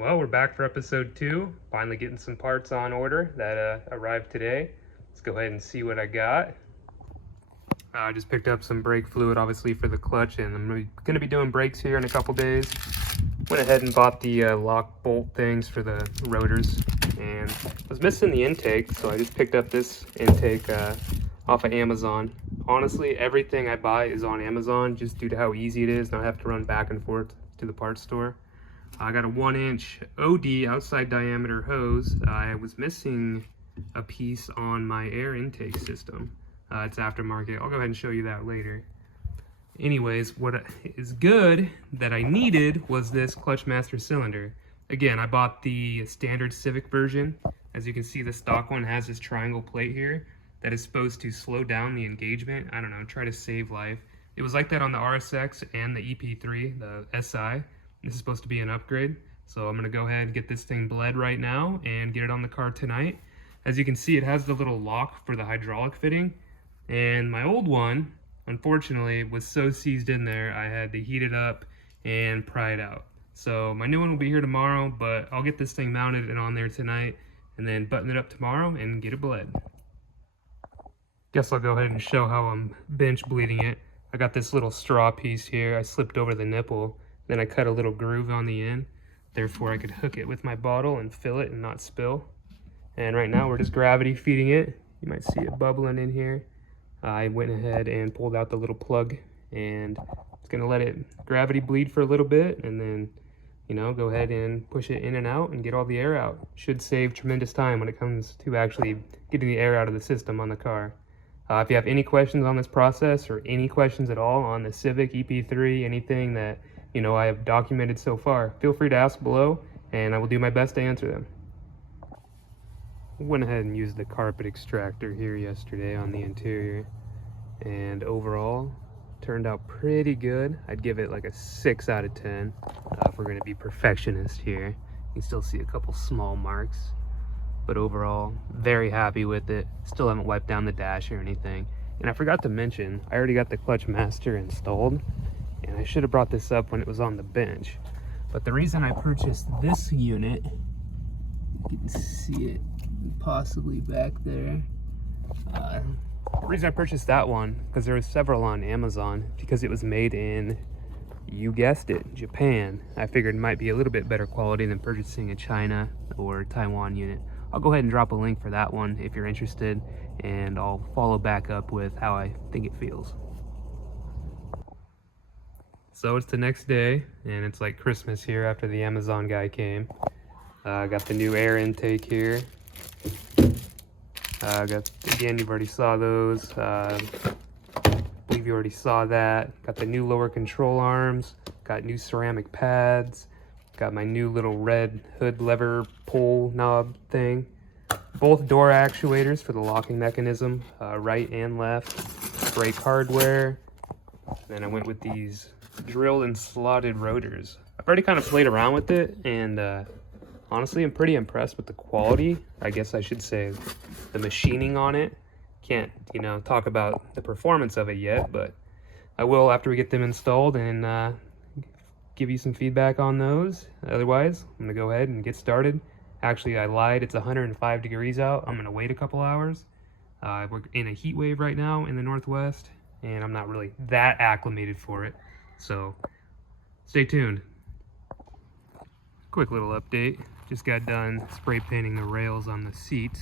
Well, we're back for episode 2. Finally getting some parts on order that arrived today. Let's go ahead and see what I got. I just picked up some brake fluid, obviously, for the clutch, and I'm going to be doing brakes here in a couple days. Went ahead and bought the lock bolt things for the rotors, and I was missing the intake, so I just picked up this intake off of Amazon. Honestly, everything I buy is on Amazon just due to how easy it is, not have to run back and forth to the parts store. I got a 1-inch OD outside diameter hose. I was missing a piece on my air intake system. It's aftermarket. I'll go ahead and show you that later. Anyways, what is good that I needed was this clutch master cylinder. Again, I bought the standard Civic version. As you can see, the stock one has this triangle plate here that is supposed to slow down the engagement. I don't know, try to save life. It was like that on the RSX and the EP3, the SI. This is supposed to be an upgrade. So I'm gonna go ahead and get this thing bled right now and get it on the car tonight. As you can see, it has the little lock for the hydraulic fitting. And my old one, unfortunately, was so seized in there, I had to heat it up and pry it out. So my new one will be here tomorrow, but I'll get this thing mounted and on there tonight and then button it up tomorrow and get it bled. Guess I'll go ahead and show how I'm bench bleeding it. I got this little straw piece here. I slipped over the nipple, then I cut a little groove on the end. Therefore I could hook it with my bottle and fill it and not spill. And right now we're just gravity feeding it. You might see it bubbling in here. I went ahead and pulled out the little plug and it's gonna let it gravity bleed for a little bit and then, you know, go ahead and push it in and out and get all the air out. Should save tremendous time when it comes to actually getting the air out of the system on the car. If you have any questions on this process or any questions at all on the Civic EP3, anything that, you know, I have documented so far, feel free to ask below and I will do my best to answer them. Went ahead and used the carpet extractor here yesterday on the interior, and overall turned out pretty good. I'd give it like a 6 out of 10 if we're going to be perfectionist here. You can still see a couple small marks, but overall very happy with it. Still haven't wiped down the dash or anything. And I forgot to mention, I already got the clutch master installed, and I should have brought this up when it was on the bench. But the reason I purchased this unit, you can see it possibly back there. The reason I purchased that one, because there was several on Amazon, because it was made in, you guessed it, Japan. I figured it might be a little bit better quality than purchasing a China or Taiwan unit. I'll go ahead and drop a link for that one if you're interested, and I'll follow back up with how I think it feels. So it's the next day, and it's like Christmas here after the Amazon guy came. I got the new air intake here. Again, you've already saw those. I believe you already saw that. Got the new lower control arms. Got new ceramic pads. Got my new little red hood lever pull knob thing. Both door actuators for the locking mechanism, right and left. Brake hardware. Then I went with these drilled and slotted rotors. I've already kind of played around with it, and honestly, I'm pretty impressed with the quality. I guess I should say the machining on it. Can't, you know, talk about the performance of it yet, but I will after we get them installed and give you some feedback on those. Otherwise, I'm gonna go ahead and get started. Actually, I lied. It's 105 degrees out. I'm gonna wait a couple hours. We're in a heat wave right now in the Northwest, and I'm not really that acclimated for it. So stay tuned. Quick little update. Just got done spray painting the rails on the seats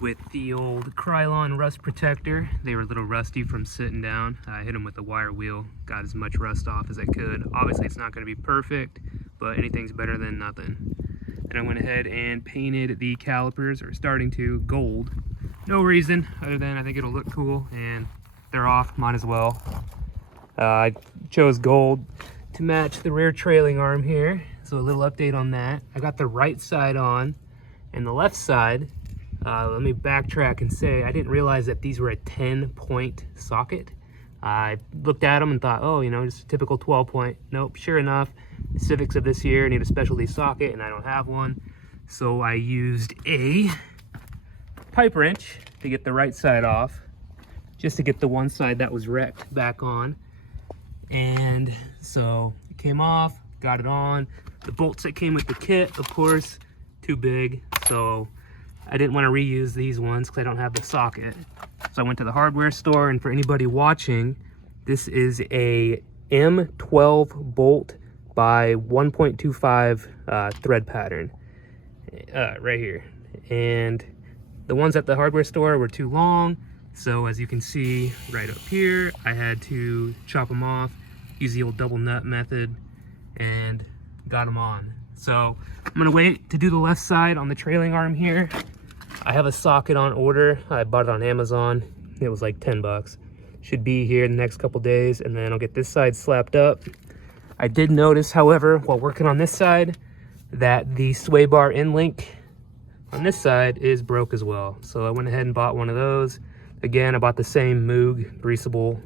with the old Krylon rust protector. They were a little rusty from sitting down. I hit them with the wire wheel, got as much rust off as I could. Obviously it's not going to be perfect, but anything's better than nothing. And I went ahead and painted the calipers, or starting to, gold. No reason other than I think it'll look cool, and they're off, might as well. I chose gold to match the rear trailing arm here. So a little update on that. I got the right side on, and the left side, let me backtrack and say I didn't realize that these were a 10-point socket. I looked at them and thought, oh, you know, just a typical 12-point. Nope, sure enough, the Civics of this year need a specialty socket, and I don't have one. So I used a pipe wrench to get the right side off, just to get the one side that was wrecked back on. And so it came off, got it on. The bolts that came with the kit, of course, too big, so I didn't want to reuse these ones because I don't have the socket. So I went to the hardware store, and for anybody watching, this is a M12 bolt by 1.25 thread pattern right here. And the ones at the hardware store were too long, so as you can see right up here, I had to chop them off, use the old double nut method, and got them on. So I'm gonna wait to do the left side on the trailing arm here. I have a socket on order. I bought it on Amazon. It was like 10 bucks. Should be here in the next couple days, and then I'll get this side slapped up. I did notice, however, while working on this side, that the sway bar end link on this side is broke as well. So I went ahead and bought one of those. Again, I bought the same Moog greasable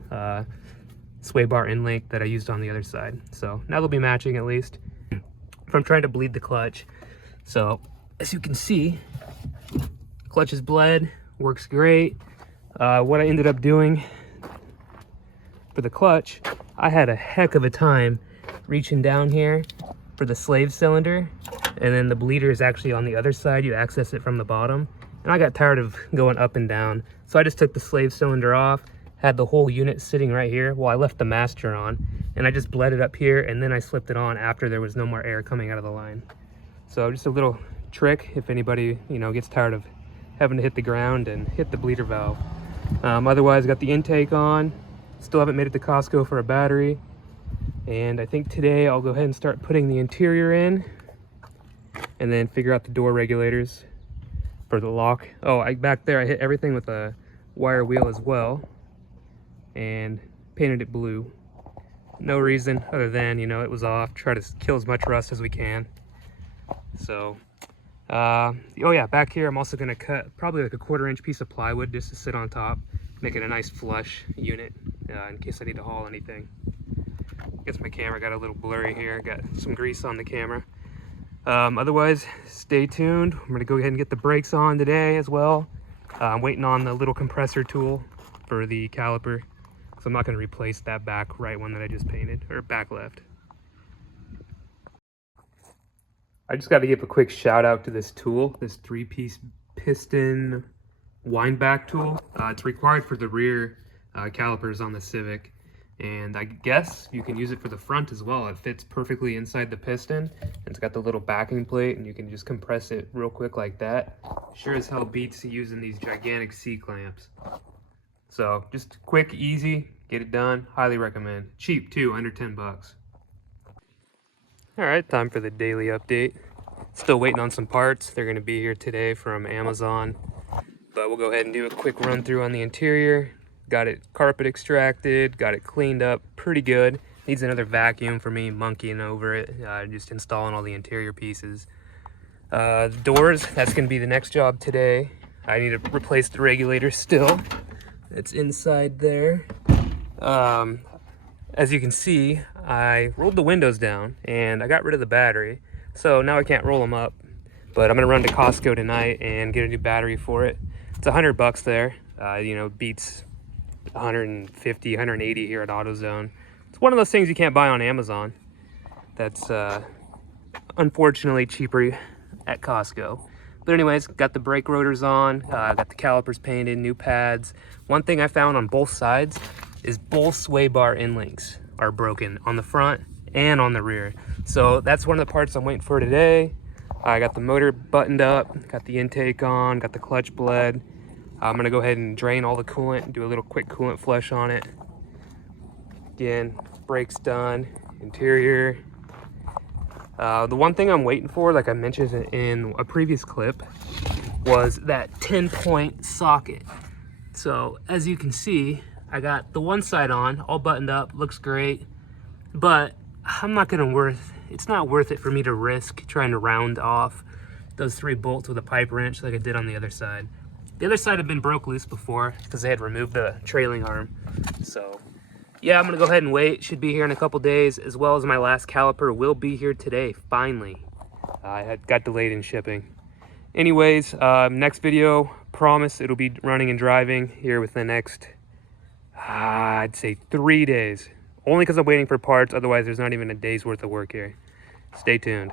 sway bar end link that I used on the other side. So now they'll be matching at least. If I'm trying to bleed the clutch. So as you can see, clutch is bled, works great. What I ended up doing for the clutch, I had a heck of a time reaching down here for the slave cylinder, and then the bleeder is actually on the other side. You access it from the bottom, and I got tired of going up and down, so I just took the slave cylinder off, had the whole unit sitting right here. Well, I left the master on, and I just bled it up here, and then I slipped it on after there was no more air coming out of the line. So just a little trick if anybody, you know, gets tired of having to hit the ground and hit the bleeder valve. Otherwise, got the intake on. Still haven't made it to Costco for a battery. And I think today I'll go ahead and start putting the interior in, and then figure out the door regulators for the lock. Oh, back there I hit everything with a wire wheel as well, and painted it blue. No reason other than, you know, it was off. Try to kill as much rust as we can. So, oh yeah, back here I'm also gonna cut probably like a 1/4 inch piece of plywood just to sit on top, make it a nice flush unit in case I need to haul anything. I guess my camera got a little blurry here. Got some grease on the camera. Otherwise, stay tuned. I'm gonna go ahead and get the brakes on today as well. I'm waiting on the little compressor tool for the caliper, so I'm not gonna replace that back right one that I just painted, or back left. I just got to give a quick shout out to this tool, this 3-piece piston wind back tool. It's required for the rear calipers on the Civic, and I guess you can use it for the front as well. It fits perfectly inside the piston, and it's got the little backing plate, and you can just compress it real quick like that. Sure as hell beats using these gigantic C-clamps. So just quick, easy, get it done. Highly recommend. Cheap too, under 10 bucks. All right, time for the daily update. Still waiting on some parts. They're gonna be here today from Amazon, but we'll go ahead and do a quick run through on the interior. Got it carpet extracted, got it cleaned up pretty good. Needs another vacuum for me monkeying over it, just installing all the interior pieces. The doors, that's gonna be the next job today. I need to replace the regulator still. It's inside there. As you can see, I rolled the windows down and I got rid of the battery. So now I can't roll them up, but I'm gonna run to Costco tonight and get a new battery for it. It's 100 bucks there. You know, beats 150, 180 here at AutoZone. It's one of those things you can't buy on Amazon. That's unfortunately cheaper at Costco. But anyways, got the brake rotors on, got the calipers painted, new pads. One thing I found on both sides is both sway bar end links are broken on the front and on the rear. So that's one of the parts I'm waiting for today. I got the motor buttoned up, got the intake on, got the clutch bled. I'm gonna go ahead and drain all the coolant and do a little quick coolant flush on it. Again, brakes done, interior. The one thing I'm waiting for, like I mentioned in a previous clip, was that 10-point socket. So as you can see, I got the one side on, all buttoned up, looks great, but it's not worth it for me to risk trying to round off those 3 bolts with a pipe wrench like I did on the other side. The other side had been broke loose before because they had removed the trailing arm. So yeah, I'm gonna go ahead and wait. Should be here in a couple days, as well as my last caliper will be here today, finally. I had got delayed in shipping. Anyways, next video, promise it'll be running and driving here within the next, I'd say 3 days. Only because I'm waiting for parts, otherwise there's not even a day's worth of work here. Stay tuned.